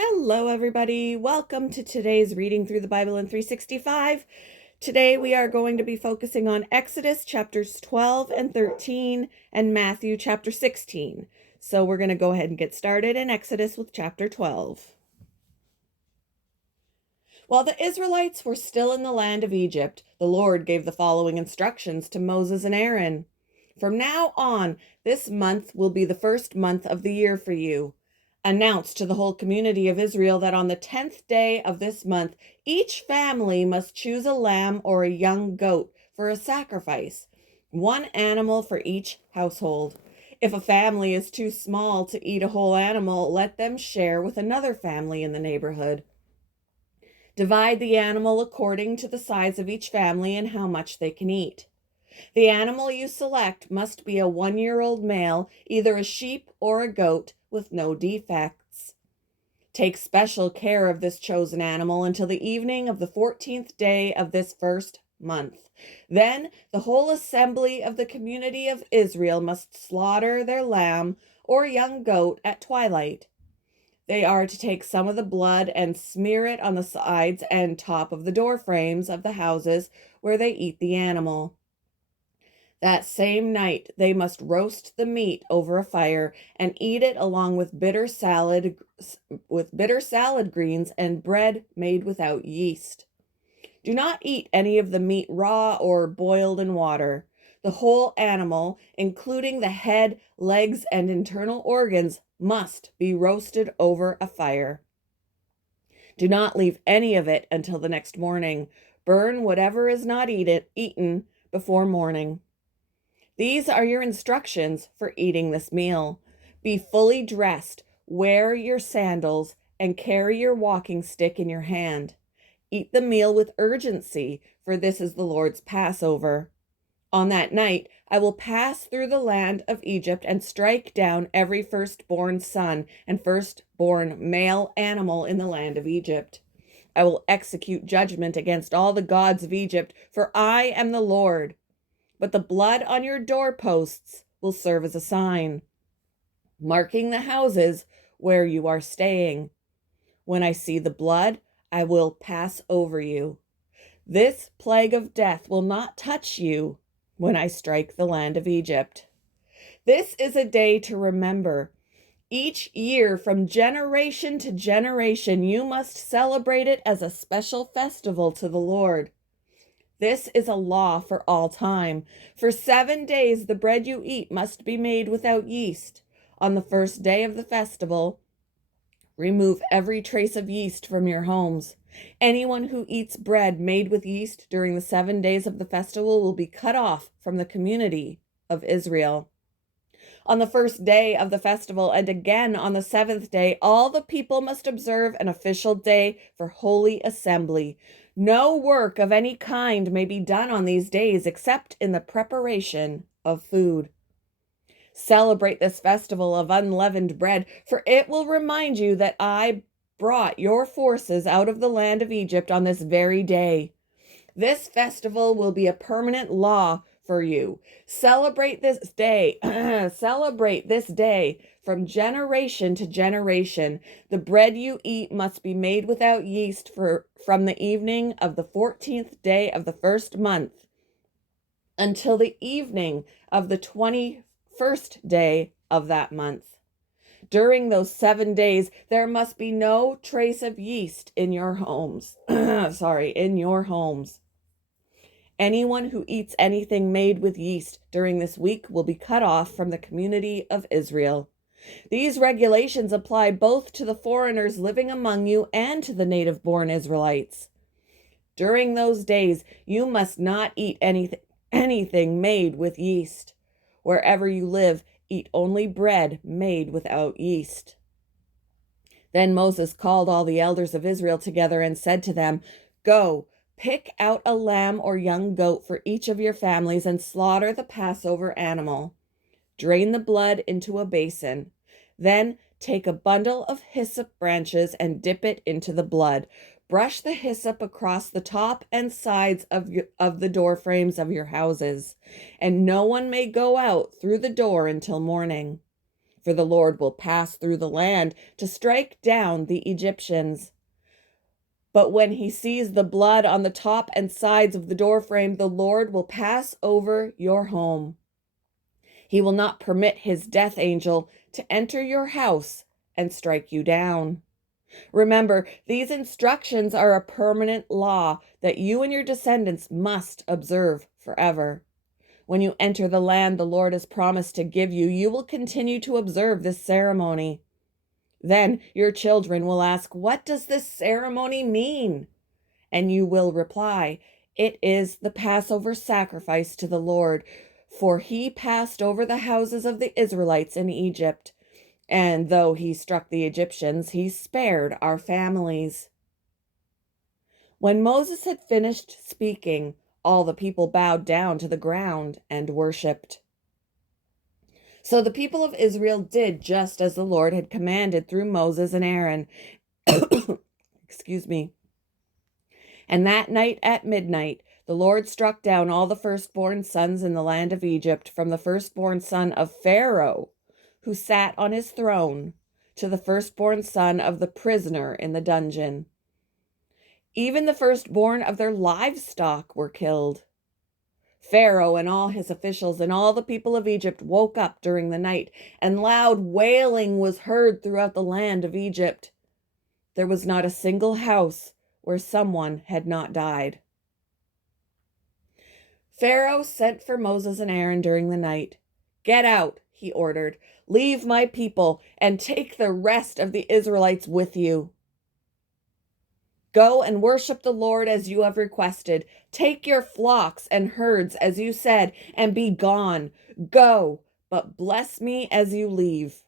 Hello, everybody. Welcome to today's Reading Through the Bible in 365. Today we are going to be focusing on Exodus chapters 12 and 13 and Matthew chapter 16. So we're going to go ahead and get started in Exodus with chapter 12. While the Israelites were still in the land of Egypt, the Lord gave the following instructions to Moses and Aaron. From now on, this month will be the first month of the year for you. Announce to the whole community of Israel that on the 10th day of this month, each family must choose a lamb or a young goat for a sacrifice, one animal for each household. If a family is too small to eat a whole animal, let them share with another family in the neighborhood. Divide the animal according to the size of each family and how much they can eat. The animal you select must be a 1-year-old male, either a sheep or a goat, with no defects. Take special care of this chosen animal until the evening of the 14th day of this first month. Then the whole assembly of the community of Israel must slaughter their lamb or young goat at twilight. They are to take some of the blood and smear it on the sides and top of the door frames of the houses where they eat the animal. That same night they must roast the meat over a fire and eat it along with bitter salad greens and bread made without yeast. Do not eat any of the meat raw or boiled in water. The whole animal, including the head, legs, and internal organs, must be roasted over a fire. Do not leave any of it until the next morning. Burn whatever is not eaten before morning. These are your instructions for eating this meal. Be fully dressed, wear your sandals, and carry your walking stick in your hand. Eat the meal with urgency, for this is the Lord's Passover. On that night, I will pass through the land of Egypt and strike down every firstborn son and firstborn male animal in the land of Egypt. I will execute judgment against all the gods of Egypt, for I am the Lord. But the blood on your doorposts will serve as a sign, marking the houses where you are staying. When I see the blood, I will pass over you. This plague of death will not touch you when I strike the land of Egypt. This is a day to remember. Each year, from generation to generation, you must celebrate it as a special festival to the Lord. This is a law for all time. For 7 days, the bread you eat must be made without yeast. On the first day of the festival, remove every trace of yeast from your homes. Anyone who eats bread made with yeast during the 7 days of the festival will be cut off from the community of Israel. On the first day of the festival and again on the 7th day, all the people must observe an official day for holy assembly. No work of any kind may be done on these days except in the preparation of food. Celebrate this festival of unleavened bread, for it will remind you that I brought your forces out of the land of Egypt on this very day. This festival will be a permanent law for you. Celebrate this day. Celebrate this day from generation to generation. The bread you eat must be made without yeast from the evening of the 14th day of the first month until the evening of the 21st day of that month. During those 7 days, there must be no trace of yeast in your homes. In your homes. Anyone who eats anything made with yeast during this week will be cut off from the community of Israel. These regulations apply both to the foreigners living among you and to the native-born Israelites. During those days, you must not eat anything made with yeast. Wherever you live, eat only bread made without yeast. Then Moses called all the elders of Israel together and said to them, "Go, pick out a lamb or young goat for each of your families and slaughter the Passover animal. Drain the blood into a basin. Then take a bundle of hyssop branches and dip it into the blood. Brush the hyssop across the top and sides of the door frames of your houses, and no one may go out through the door until morning. For the Lord will pass through the land to strike down the Egyptians. But when he sees the blood on the top and sides of the doorframe, the Lord will pass over your home. He will not permit his death angel to enter your house and strike you down. Remember, these instructions are a permanent law that you and your descendants must observe forever. When you enter the land the Lord has promised to give you, you will continue to observe this ceremony. Then your children will ask, "What does this ceremony mean?" And you will reply, "It is the Passover sacrifice to the Lord, for he passed over the houses of the Israelites in Egypt. And though he struck the Egyptians, he spared our families." When Moses had finished speaking, all the people bowed down to the ground and worshipped. So the people of Israel did just as the Lord had commanded through Moses and Aaron. Excuse me. And that night at midnight, the Lord struck down all the firstborn sons in the land of Egypt, from the firstborn son of Pharaoh, who sat on his throne, to the firstborn son of the prisoner in the dungeon. Even the firstborn of their livestock were killed. Pharaoh and all his officials and all the people of Egypt woke up during the night, and loud wailing was heard throughout the land of Egypt. There was not a single house where someone had not died. Pharaoh sent for Moses and Aaron during the night. "Get out," he ordered. "Leave my people and take the rest of the Israelites with you. Go and worship the Lord as you have requested. Take your flocks and herds as you said, and be gone. Go, but bless me as you leave."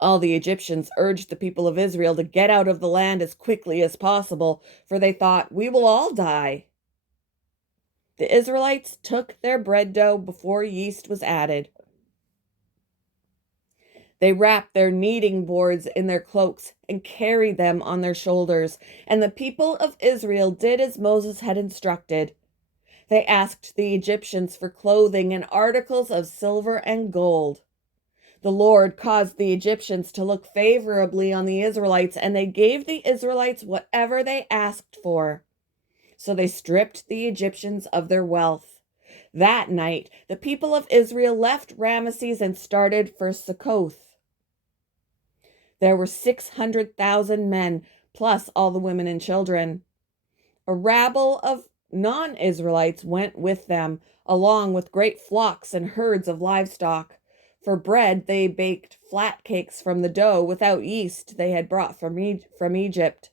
All the Egyptians urged the people of Israel to get out of the land as quickly as possible, for they thought, "We will all die." The Israelites took their bread dough before yeast was added. They wrapped their kneading boards in their cloaks and carried them on their shoulders. And the people of Israel did as Moses had instructed. They asked the Egyptians for clothing and articles of silver and gold. The Lord caused the Egyptians to look favorably on the Israelites, and they gave the Israelites whatever they asked for. So they stripped the Egyptians of their wealth. That night, the people of Israel left Ramesses and started for Succoth. There were 600,000 men, plus all the women and children. A rabble of non-Israelites went with them, along with great flocks and herds of livestock. For bread, they baked flat cakes from the dough without yeast they had brought from Egypt.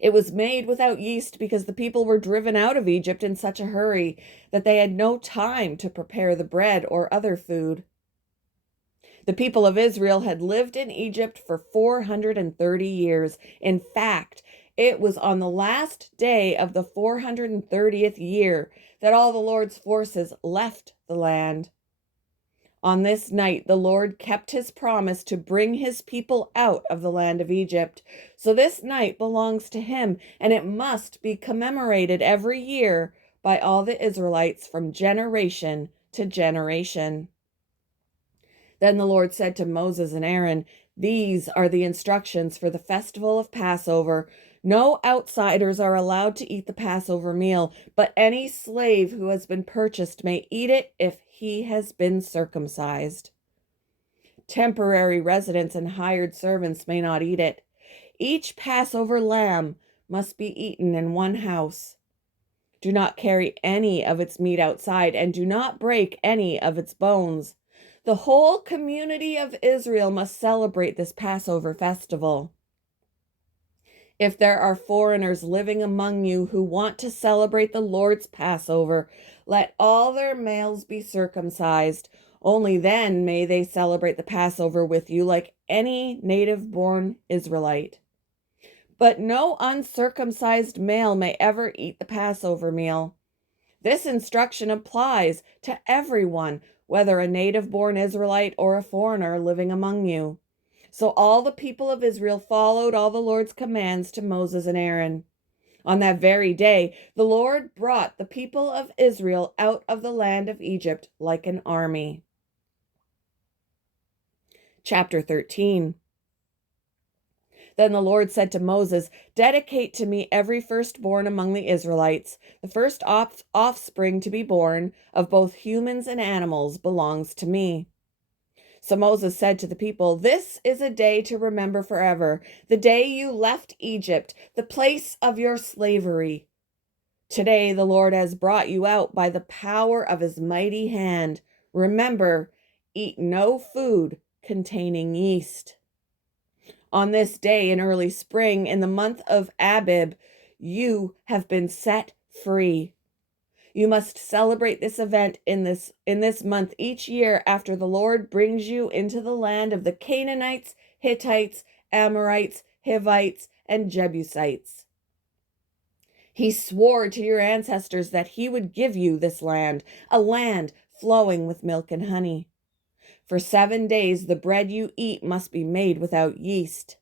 It was made without yeast because the people were driven out of Egypt in such a hurry that they had no time to prepare the bread or other food. The people of Israel had lived in Egypt for 430 years. In fact, it was on the last day of the 430th year that all the Lord's forces left the land. On this night, the Lord kept his promise to bring his people out of the land of Egypt. So this night belongs to him, and it must be commemorated every year by all the Israelites from generation to generation. Then the Lord said to Moses and Aaron, "These are the instructions for the festival of Passover. No outsiders are allowed to eat the Passover meal, but any slave who has been purchased may eat it if he has been circumcised. Temporary residents and hired servants may not eat it. Each Passover lamb must be eaten in one house. Do not carry any of its meat outside, and do not break any of its bones. The whole community of Israel must celebrate this Passover festival. If there are foreigners living among you who want to celebrate the Lord's Passover, let all their males be circumcised. Only then may they celebrate the Passover with you like any native-born Israelite. But no uncircumcised male may ever eat the Passover meal. This instruction applies to everyone, whether a native-born Israelite or a foreigner living among you." So all the people of Israel followed all the Lord's commands to Moses and Aaron. On that very day, the Lord brought the people of Israel out of the land of Egypt like an army. Chapter 13. Then the Lord said to Moses, "Dedicate to me every firstborn among the Israelites. The first offspring to be born of both humans and animals belongs to me." So Moses said to the people, "This is a day to remember forever, the day you left Egypt, the place of your slavery. Today the Lord has brought you out by the power of his mighty hand. Remember, eat no food containing yeast. On this day in early spring, in the month of Abib, you have been set free. You must celebrate this event in this month each year after the Lord brings you into the land of the Canaanites, Hittites, Amorites, Hivites, and Jebusites. He swore to your ancestors that he would give you this land, a land flowing with milk and honey. For 7 days the bread you eat must be made without yeast.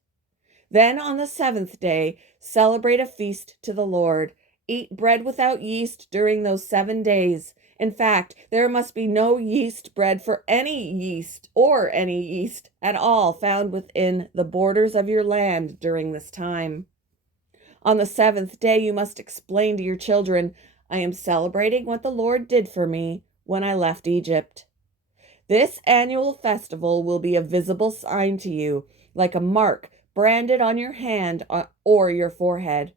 Then on the 7th day, celebrate a feast to the Lord. Eat bread without yeast during those 7 days. In fact, there must be no yeast bread for any yeast at all found within the borders of your land during this time. On the 7th day, you must explain to your children, "I am celebrating what the Lord did for me when I left Egypt." This annual festival will be a visible sign to you, like a mark branded on your hand or your forehead.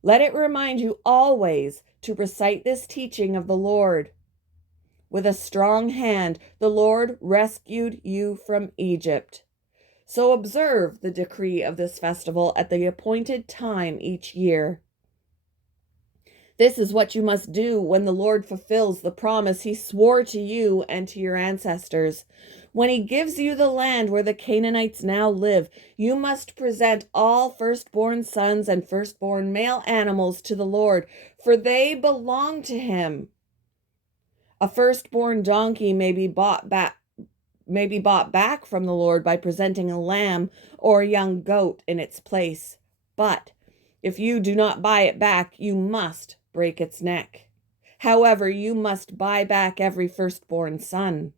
Let it remind you always to recite this teaching of the Lord. With a strong hand, the Lord rescued you from Egypt. So observe the decree of this festival at the appointed time each year. This is what you must do when the Lord fulfills the promise he swore to you and to your ancestors. When he gives you the land where the Canaanites now live, you must present all firstborn sons and firstborn male animals to the Lord, for they belong to him. A firstborn donkey may be bought back from the Lord by presenting a lamb or a young goat in its place. But if you do not buy it back, you must break its neck. However, you must buy back every firstborn son.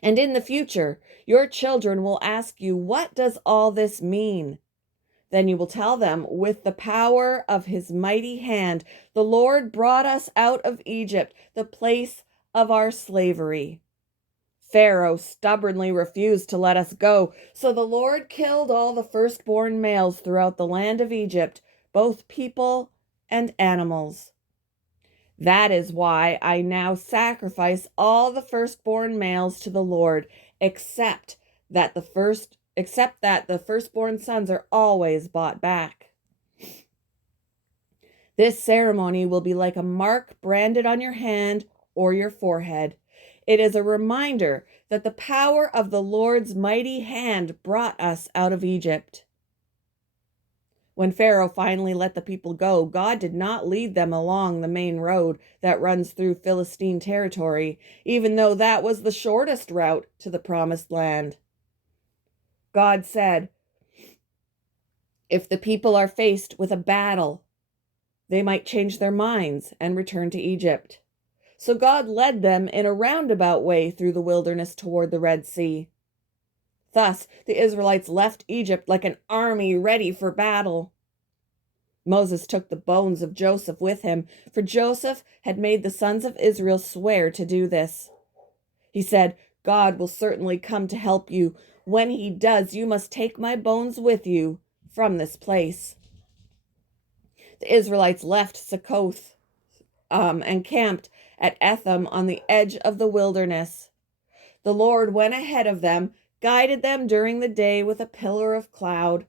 And in the future, your children will ask you, "What does all this mean?" Then you will tell them, "With the power of his mighty hand, the Lord brought us out of Egypt, the place of our slavery. Pharaoh stubbornly refused to let us go, so the Lord killed all the firstborn males throughout the land of Egypt, both people and animals. That is why I now sacrifice all the firstborn males to the Lord, except that the firstborn sons are always bought back. This ceremony will be like a mark branded on your hand or your forehead. It is a reminder that the power of the Lord's mighty hand brought us out of Egypt." When Pharaoh finally let the people go, God did not lead them along the main road that runs through Philistine territory, even though that was the shortest route to the promised land. God said, "If the people are faced with a battle, they might change their minds and return to Egypt." So God led them in a roundabout way through the wilderness toward the Red Sea. Thus, the Israelites left Egypt like an army ready for battle. Moses took the bones of Joseph with him, for Joseph had made the sons of Israel swear to do this. He said, "God will certainly come to help you. When he does, you must take my bones with you from this place." The Israelites left Succoth and camped at Etham on the edge of the wilderness. The Lord went ahead of them, guided them during the day with a pillar of cloud,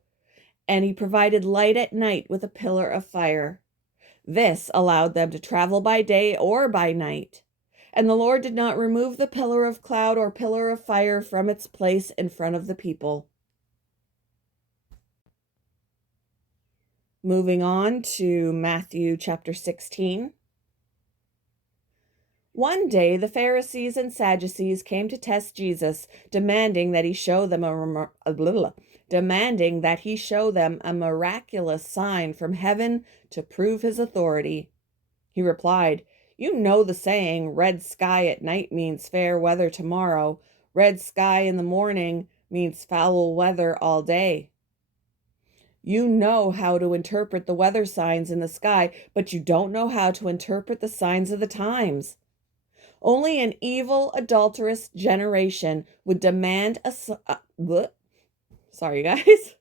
and he provided light at night with a pillar of fire. This allowed them to travel by day or by night. And the Lord did not remove the pillar of cloud or pillar of fire from its place in front of the people. Moving on to Matthew chapter 16. One day the Pharisees and Sadducees came to test Jesus, demanding that he show them a miraculous sign from heaven to prove his authority. He replied, "You know the saying, 'Red sky at night means fair weather tomorrow.' Red sky in the morning means foul weather all day. You know how to interpret the weather signs in the sky, but you don't know how to interpret the signs of the times. Only an evil, adulterous generation would demand sorry, guys.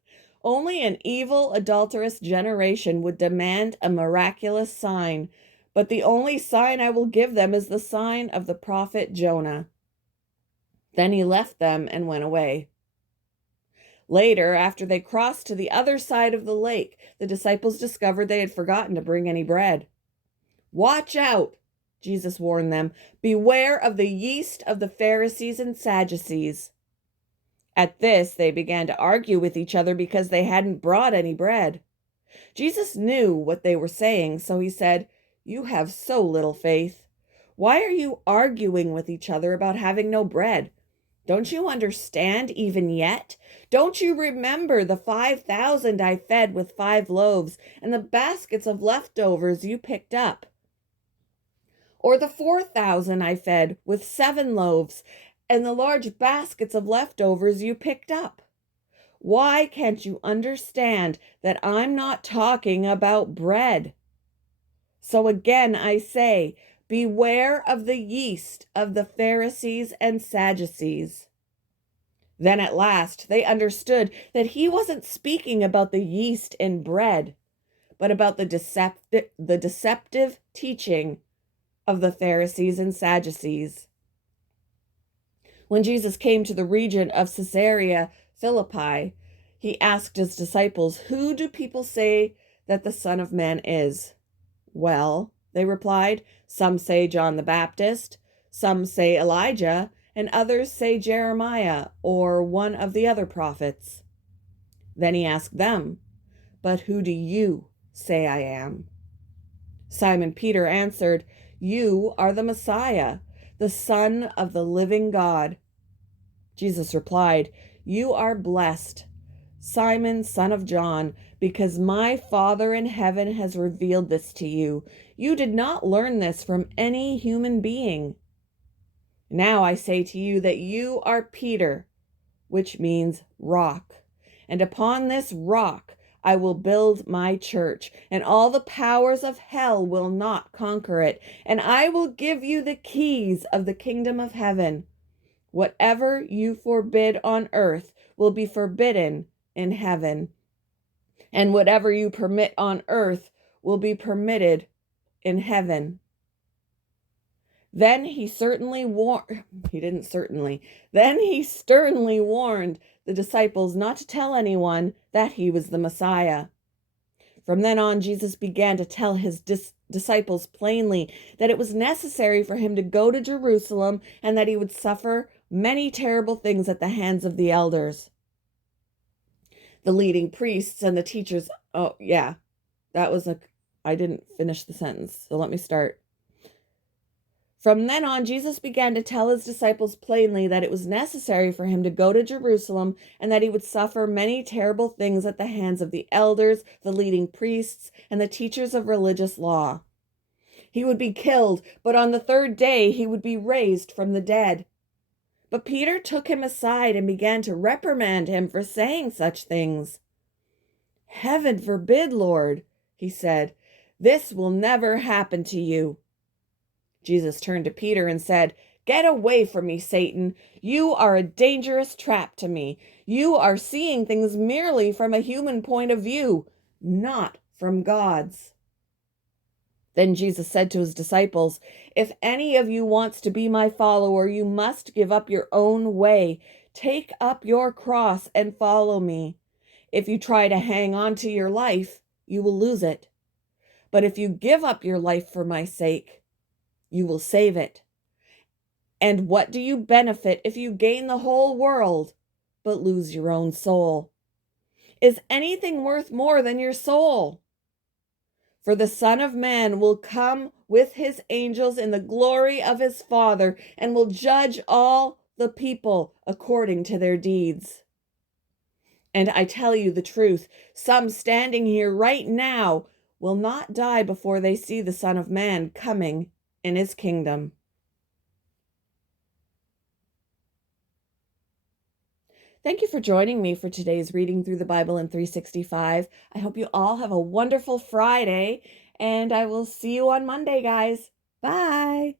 Only an evil, adulterous generation would demand a miraculous sign, but the only sign I will give them is the sign of the prophet Jonah. Then he left them and went away. Later, after they crossed to the other side of the lake, the disciples discovered they had forgotten to bring any bread. "Watch out," Jesus warned them. "Beware of the yeast of the Pharisees and Sadducees." At this, they began to argue with each other because they hadn't brought any bread. Jesus knew what they were saying, so he said, "You have so little faith. Why are you arguing with each other about having no bread? Don't you understand even yet? Don't you remember the 5,000 I fed with 5 loaves and the baskets of leftovers you picked up? Or the 4,000 I fed with 7 loaves and the large baskets of leftovers you picked up? Why can't you understand that I'm not talking about bread? So again I say, beware of the yeast of the Pharisees and Sadducees." Then at last they understood that he wasn't speaking about the yeast in bread, but about the deceptive teaching of the Pharisees and Sadducees. When Jesus came to the region of Caesarea Philippi, he asked his disciples, "Who do people say that the Son of Man is?" "Well," they replied, "some say John the Baptist, some say Elijah, and others say Jeremiah or one of the other prophets." Then he asked them, "But who do you say I am?" Simon Peter answered, "You are the Messiah, the Son of the living God." Jesus replied, "You are blessed, Simon, son of John, because my Father in heaven has revealed this to you. You did not learn this from any human being. Now I say to you that you are Peter, which means rock, and upon this rock I will build my church, and all the powers of hell will not conquer it, and I will give you the keys of the kingdom of heaven. Whatever you forbid on earth will be forbidden in heaven, and whatever you permit on earth will be permitted in heaven." Then he sternly warned the disciples not to tell anyone that he was the Messiah. From then on, Jesus began to tell his disciples plainly that it was necessary for him to go to Jerusalem and that he would suffer many terrible things at the hands of the elders, the leading priests, and the teachers. Oh, yeah, I didn't finish the sentence, so let me start. From then on, Jesus began to tell his disciples plainly that it was necessary for him to go to Jerusalem and that he would suffer many terrible things at the hands of the elders, the leading priests, and the teachers of religious law. He would be killed, but on the 3rd day he would be raised from the dead. But Peter took him aside and began to reprimand him for saying such things. "Heaven forbid, Lord," he said, "this will never happen to you." Jesus turned to Peter and said, "Get away from me, Satan. You are a dangerous trap to me. You are seeing things merely from a human point of view, not from God's." Then Jesus said to his disciples, "If any of you wants to be my follower, you must give up your own way. Take up your cross and follow me. If you try to hang on to your life, you will lose it. But if you give up your life for my sake, you will save it. And what do you benefit if you gain the whole world, but lose your own soul? Is anything worth more than your soul? For the Son of Man will come with his angels in the glory of his Father and will judge all the people according to their deeds. And I tell you the truth, some standing here right now will not die before they see the Son of Man coming in his kingdom." Thank you for joining me for today's Reading Through the Bible in 365. I hope you all have a wonderful Friday, and I will see you on Monday, guys. Bye.